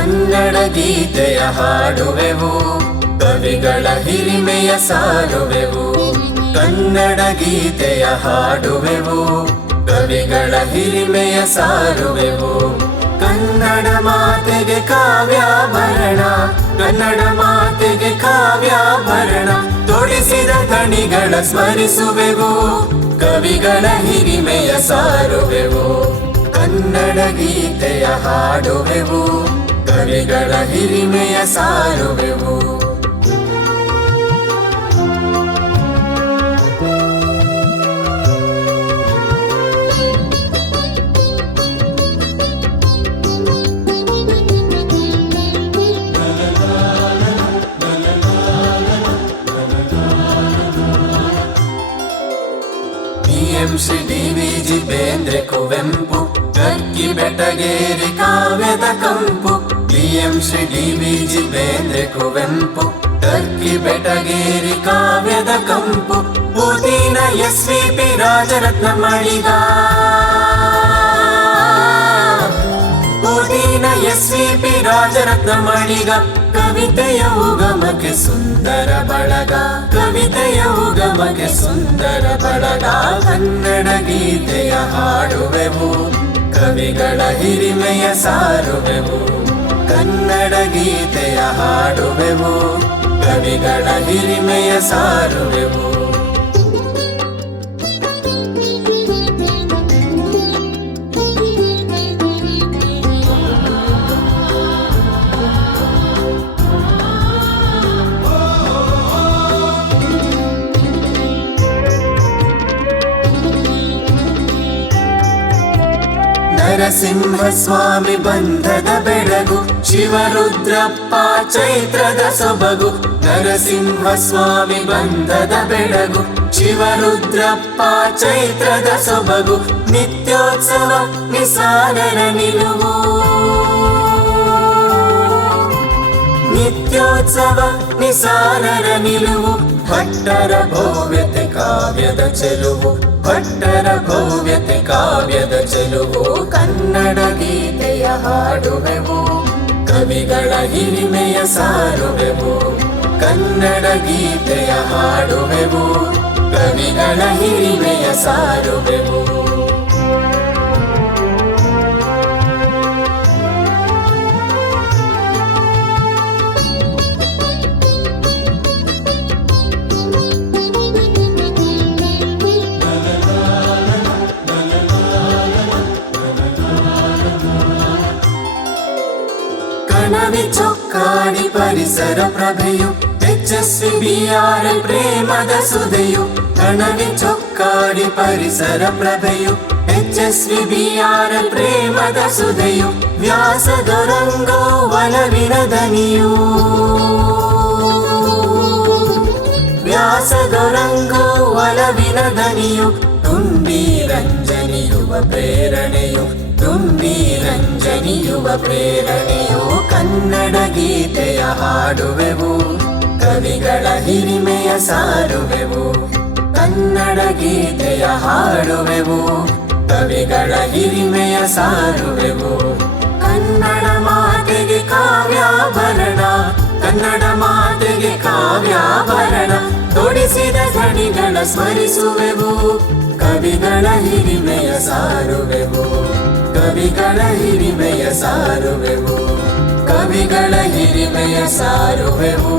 ಕನ್ನಡ ಗೀತೆಯ ಹಾಡುವೆವು, ಕವಿಗಳ ಹಿರಿಮೆಯ ಸಾರುವೆವು. ಕನ್ನಡ ಗೀತೆಯ ಹಾಡುವೆವು, ಕವಿಗಳ ಹಿರಿಮೆಯ ಸಾರುವೆವು. ಕನ್ನಡ ಮಾತೆಗೆ ಕಾವ್ಯಾಭರಣ, ಕನ್ನಡ ಮಾತೆಗೆ ಕಾವ್ಯಾಭರಣ ತೊಡಿಸಿದ ಕಣಿಗಳ ಸ್ಮರಿಸುವೆವು, ಕವಿಗಳ ಹಿರಿಮೆಯ ಸಾರುವೆವು. ಕನ್ನಡ ಗೀತೆಯ ಹಾಡುವೆವು, ಕವಿಗಳ ಹಿರಿಮೆಯ ಸಾರುವೆವು. ಶ್ರೀ ಡಿ.ವಿ.ಜಿ. ಬೇಂದ್ರೆ ಕುವೆಂಪು, ಕಕ್ಕಿ ಬೆಟಗೇರಿ ಕಾವ್ಯದ ಕಂಪು. ಶ್ರೀ ಡಿ.ವಿ.ಜಿ. ಬೇಂದ್ರೆ ಕುವೆಂಪು, ಕಕ್ಕಿ ಬೆಟಗೇರಿ ಕಾವ್ಯದ ಕಂಪು. ಪೂತಿನ ಎಸ್.ವಿ.ಪಿ. ರಾಜರತ್ನ ಮಳಿಗ, ಪೂತಿನ ಎಸ್.ವಿ.ಪಿ. ರಾಜರತ್ನ ಮಳಿಗ. ಕವಿತೆಯ ಉಗಮಕ್ಕೆ ಸುಂದರ ಬಳಗ, ಕವಿತೆಯ ಉಗಮಕ್ಕೆ ಸುಂದರ ಬಳಗ. ಕನ್ನಡ ಗೀತೆಯ ಹಾಡುವೆವು, ಕವಿಗಳ ಹಿರಿಮೆಯ ಸಾರುವೆವು. ಕನ್ನಡ ಗೀತೆಯ ಹಾಡುವೆವು, ಕವಿಗಳ ಹಿರಿಮೆಯ ಸಾರುವೆವು. ನರಸಿಂಹ ಸ್ವಾಮಿ ಬಂಧದ ಬೆಳಗು, ಶಿವರುದ್ರಪ್ಪ ಚೈತ್ರದ ಸೊಬಗು. ನರಸಿಂಹ ಸ್ವಾಮಿ ಬಂಧದ ಬೆಳಗು, ಶಿವರುದ್ರಪ್ಪ ಚೈತ್ರದ ಸೊಬಗು. ನಿತ್ಯೋತ್ಸವ ನಿಸಾರರ ನಿಲುವು, ನಿತ್ಯೋತ್ಸವ ನಿಸಾರರ ನಿಲುವು. ಭಟ್ಟರ ಭವ್ಯತೆ ಕಾವ್ಯದ ಚೆಲುವು, ಭಟ್ಟರ ಭವ್ಯತೆ ಕಾವ್ಯದ ಚೆಲುವು. ಕನ್ನಡ ಗೀತೆಯ ಹಾಡುವೆವು, ಕವಿಗಳ ಹಿರಿಮೆಯ ಸಾರುವೆವು. ಕನ್ನಡ ಗೀತೆಯ ಹಾಡುವೆವು, ಕವಿಗಳ ಹಿರಿಮೆಯ ಸಾರುವೆವು. ಕಣವಿ ಚೊಕ್ಕಾಡಿ ಪರಿಸರ ಪ್ರಭೆಯು, HSVBRL ಪ್ರೇಮದ ಸುಧೆಯು. ಕಣವಿ ಚೊಕ್ಕಾಡಿ ಪರಿಸರ ಪ್ರಭೆಯು, HSVBRL ಪ್ರೇಮದ ಸುಧೆಯು. ವ್ಯಾಸದೊರಂಗೋ ಒಲವಿನ ದನಿಯು, ವ್ಯಾಸದೊರಂಗೋ ಒಲವಿನ ದನಿಯು. ತುಂಬಿ ರಂಜನಿಯುವ ಪ್ರೇರಣೆಯು, ತುಂಬಿ ರಂಜನಿಯುವ ಪ್ರೇರಣೆಯು. ಕನ್ನಡ ಗೀತೆಯ ಹಾಡುವೆವು, ಕವಿಗಳ ಹಿರಿಮೆಯ ಸಾರುವೆವು. ಕನ್ನಡ ಗೀತೆಯ ಹಾಡುವೆವು, ಕವಿಗಳ ಹಿರಿಮೆಯ ಸಾರುವೆವು. ಕನ್ನಡ ಮಾತೆಗೆ ಕಾವ್ಯಾಭರಣ, ಕನ್ನಡ ಮಾತೆಗೆ ಕಾವ್ಯಾಭರಣ ತೊಡಿಸಿದ ಧಣಿಗಳ ಸ್ಮರಿಸುವೆವು, ಕವಿಗಳ ಹಿರಿಮೆಯ ಸಾರುವೆವು. ಕವಿಗಳ ಹಿರಿಮೆಯ ಸಾರುವೆವು, ಕವಿಗಳ ಹಿರಿಮೆಯ ಸಾರುವೆವು.